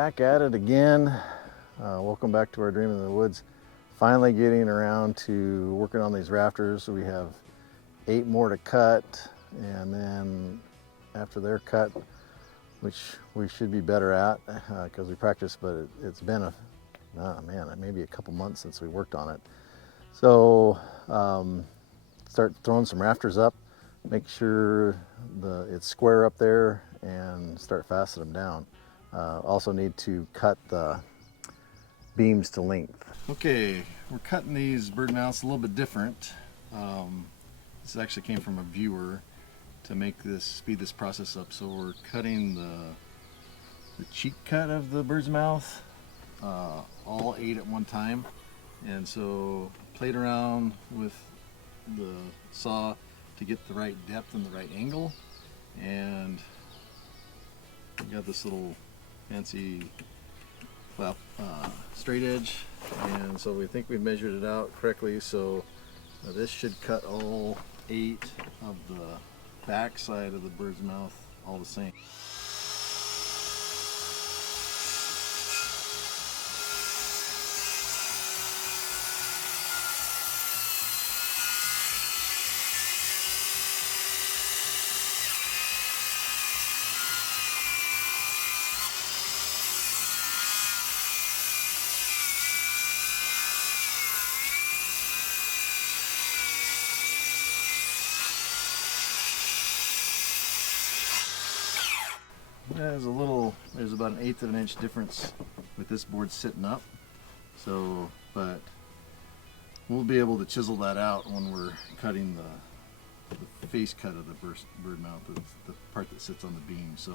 back at it again. Welcome back to our Dream in the Woods. Finally getting around to working on these rafters. We have 8 more to cut, and then after they're cut, which we should be better at because we practiced, but it's been maybe a couple months since we worked on it. So start throwing some rafters up, make sure it's square up there, and start fastening them down. Also need to cut the beams to length. Okay, we're cutting these bird mouths a little bit different. This actually came from a viewer to speed this process up. So we're cutting the cheek cut of the bird's mouth, all 8 at one time. And so played around with the saw to get the right depth and the right angle, and we got this little fancy straight edge, and so we think we measured it out correctly. So this should cut all 8 of the back side of the bird's mouth all the same. There's about 1/8 of an inch difference with this board sitting up. So, but we'll be able to chisel that out when we're cutting the face cut of the bird mouth, the part that sits on the beam. So,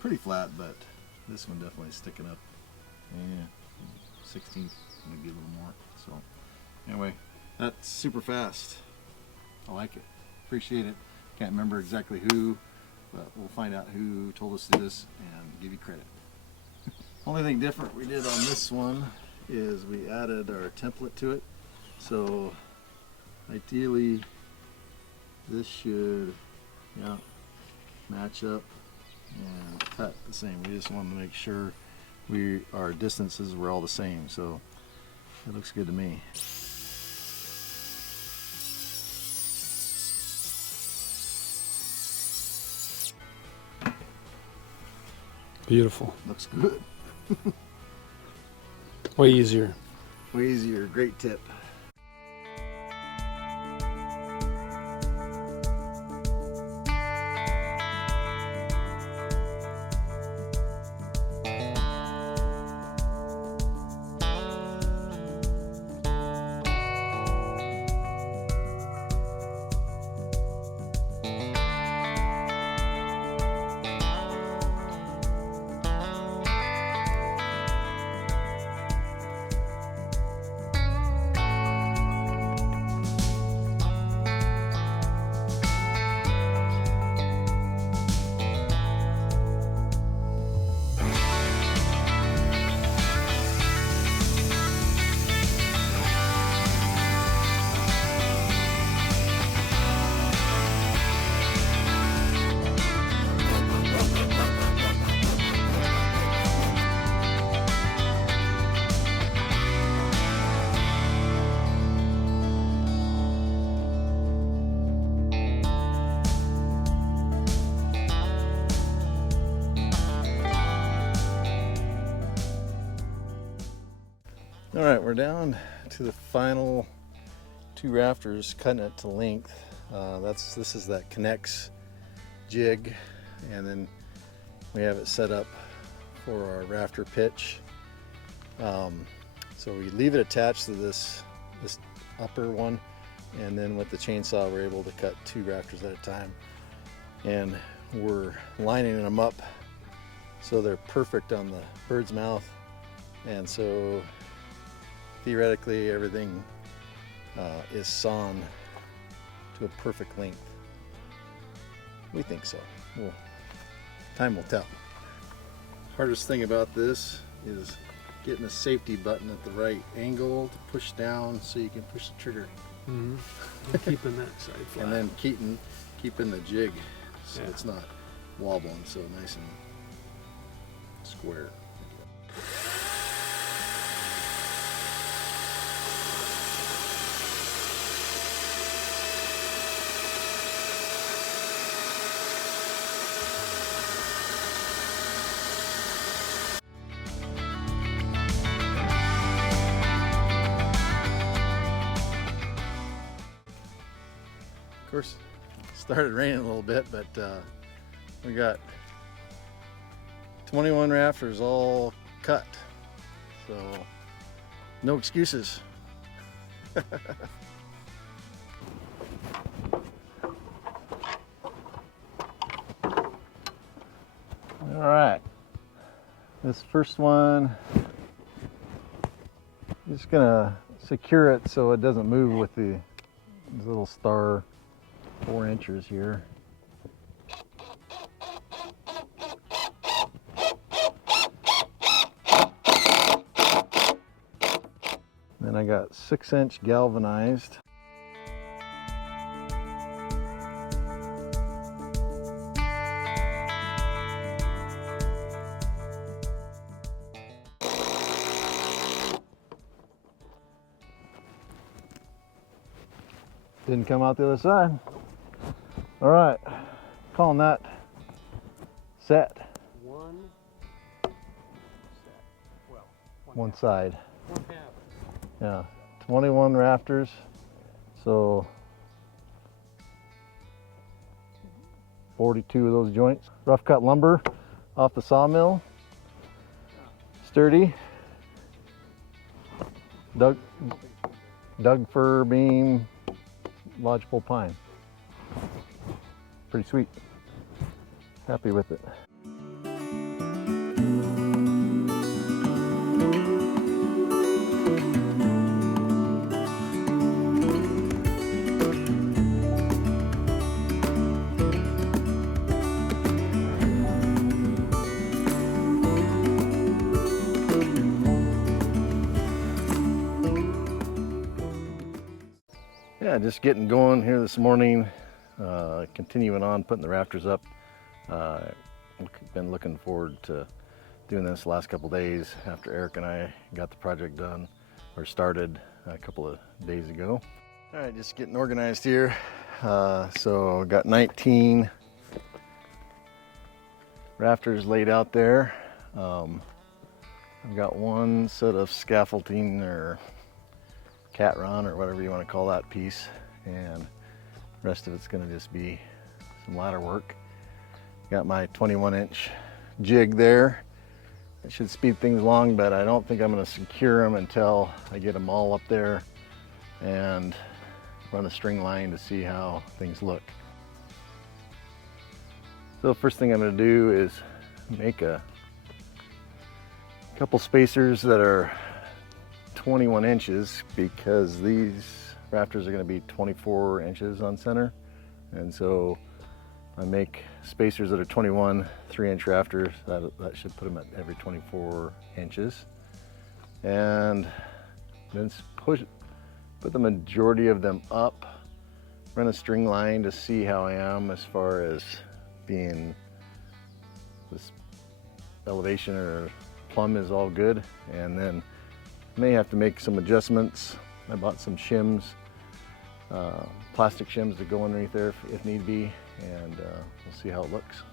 pretty flat, but this one definitely sticking up. Yeah, 16th, maybe a little more. So, anyway, that's super fast. I like it. Appreciate it. Can't remember exactly who, but we'll find out who told us to do this and give you credit. Only thing different we did on this one is we added our template to it. So ideally this should match up and cut the same. We just wanted to make sure our distances were all the same. So it looks good to me. Beautiful. Looks good. Way easier. Way easier. Great tip. All right, we're down to the final 2 rafters, cutting it to length. This is that connects jig, and then we have it set up for our rafter pitch. So we leave it attached to this upper one, and then with the chainsaw we're able to cut 2 rafters at a time, and we're lining them up so they're perfect on the bird's mouth, and so theoretically everything is sawn to a perfect length. We think so. Well, time will tell. Hardest thing about this is getting the safety button at the right angle to push down so you can push the trigger. Mm-hmm. And keeping that side flat. And then keeping the jig so it's not wobbling, so nice and square. Of course, it started raining a little bit, but we got 21 rafters all cut, so no excuses. All right, this first one, just gonna secure it so it doesn't move with these little star 4 inches here. Then I got 6-inch galvanized. Didn't come out the other side. All right, calling that set. One side. One half. Yeah, 21 rafters. So 42 of those joints. Rough cut lumber off the sawmill. Sturdy. Doug fir beam, lodgepole pine. Pretty sweet. Happy with it. Yeah, just getting going here this morning, continuing on putting the rafters up. Been looking forward to doing this the last couple days after Eric and I got the project done or started a couple of days ago. All right, just getting organized here. So got 19 rafters laid out there. I've got one set of scaffolding or cat run or whatever you want to call that piece, and the rest of it's going to just be some ladder work. Got my 21-inch jig there. It should speed things along, but I don't think I'm going to secure them until I get them all up there and run a string line to see how things look. So the first thing I'm going to do is make a couple spacers that are 21 inches because these rafters are going to be 24 inches on center, and so I make spacers that are 21 3-inch rafters. That should put them at every 24 inches, and then put the majority of them up, run a string line to see how I am as far as being this elevation or plumb is all good, and then may have to make some adjustments. I bought some shims, plastic shims to go underneath there if need be, and we'll see how it looks.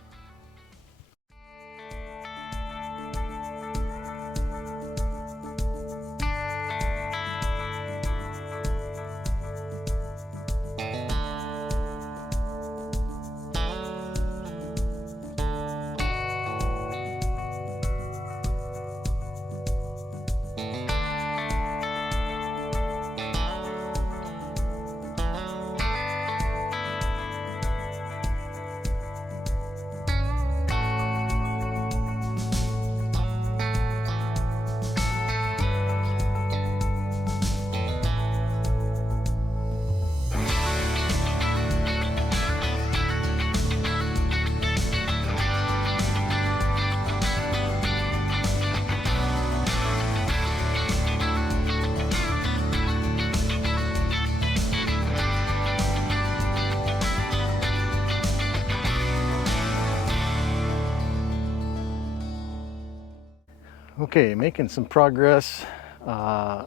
Okay, making some progress. I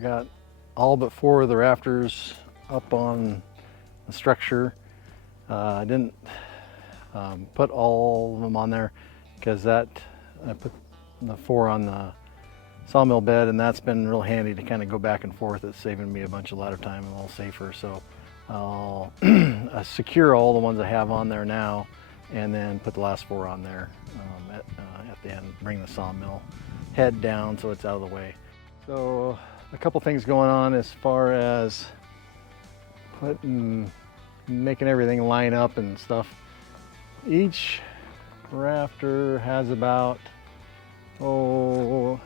got all but 4 of the rafters up on the structure. I didn't put all of them on there because I put the 4 on the sawmill bed, and that's been real handy to kind of go back and forth. It's saving me a bunch of ladder time and a little safer. So I'll secure all the ones I have on there now, and then put the last 4 on there at the end. Bring the sawmill head down so it's out of the way. So a couple things going on as far as making everything line up and stuff. Each rafter has about 3/4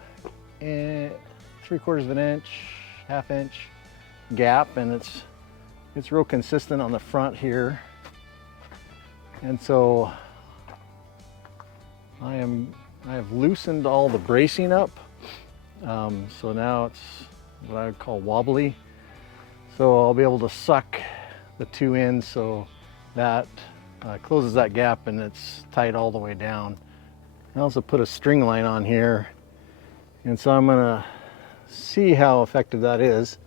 of an inch, ½ inch gap, and it's real consistent on the front here. And so I have loosened all the bracing up, so now it's what I would call wobbly. So I'll be able to suck the 2 ends so that closes that gap and it's tight all the way down. I also put a string line on here, and so I'm gonna see how effective that is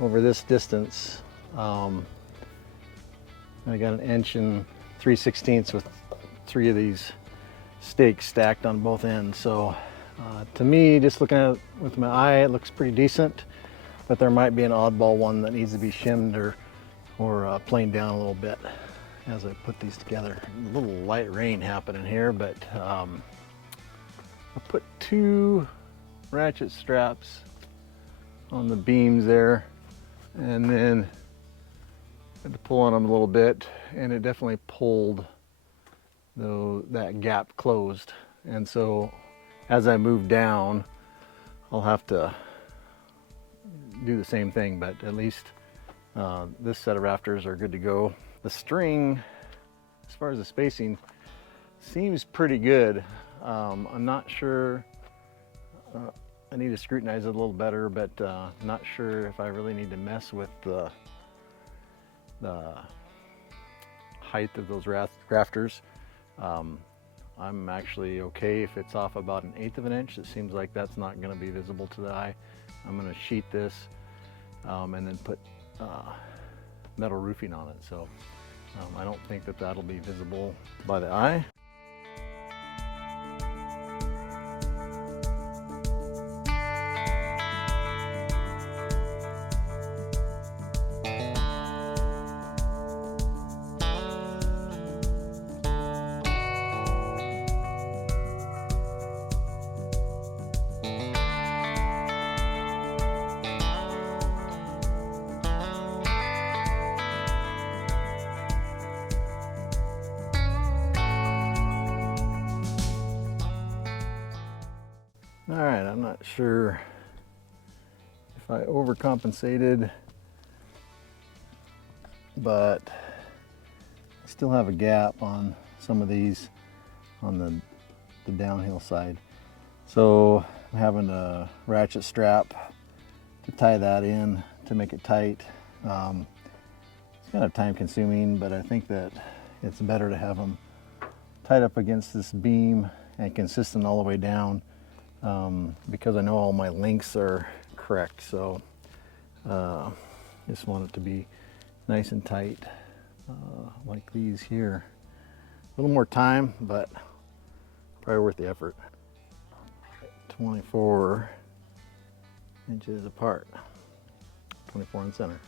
over this distance. I got 1 3/16 inches with 3 of these stakes stacked on both ends. So to me, just looking at it with my eye, it looks pretty decent, but there might be an oddball one that needs to be shimmed or planed down a little bit as I put these together. A little light rain happening here, but I put 2 ratchet straps on the beams there, and then had to pull on them a little bit, and it definitely pulled that gap closed. And so as I move down, I'll have to do the same thing, but at least this set of rafters are good to go. The string, as far as the spacing, seems pretty good. I'm not sure, I need to scrutinize it a little better, but not sure if I really need to mess with the height of those rafters. I'm actually okay if it's off about 1/8 of an inch. It seems like that's not going to be visible to the eye. I'm going to sheet this and then put metal roofing on it, so I don't think that that'll be visible by the eye. All right, I'm not sure if I overcompensated, but I still have a gap on some of these on the downhill side. So I'm having a ratchet strap to tie that in to make it tight. It's kind of time consuming, but I think that it's better to have them tied up against this beam and consistent all the way down. Because I know all my links are correct, so just want it to be nice and tight, like these here. A little more time, but probably worth the effort. 24 inches apart, 24 in center.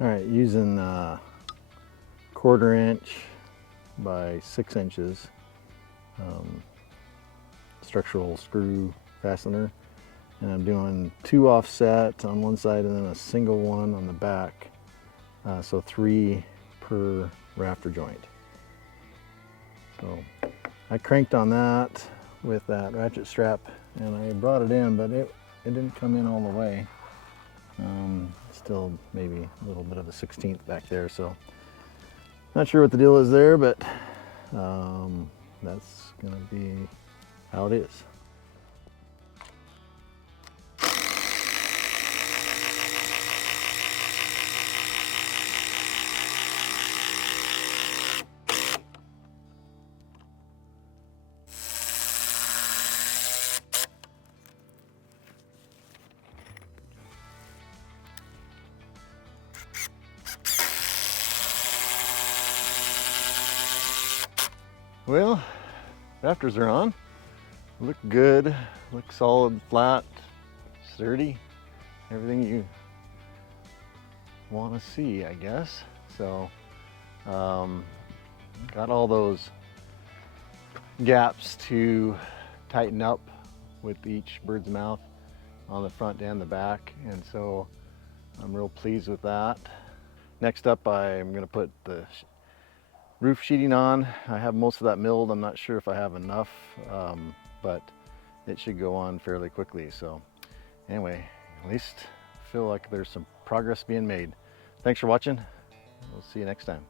All right, using 1/4 inch by 6 inches structural screw fastener, and I'm doing 2 offset on one side and then a single one on the back, so 3 per rafter joint. So I cranked on that with that ratchet strap, and I brought it in, but it didn't come in all the way. Still maybe a little bit of a 1/16 back there, so not sure what the deal is there, but that's gonna be how it is. Well, rafters are on. Look good, look solid, flat, sturdy, everything you want to see, I guess. So, got all those gaps to tighten up with each bird's mouth on the front and the back, and so I'm real pleased with that. Next up, I'm going to put the roof sheeting on. I have most of that milled. I'm not sure if I have enough, but it should go on fairly quickly. So anyway, at least I feel like there's some progress being made. Thanks for watching. We'll see you next time.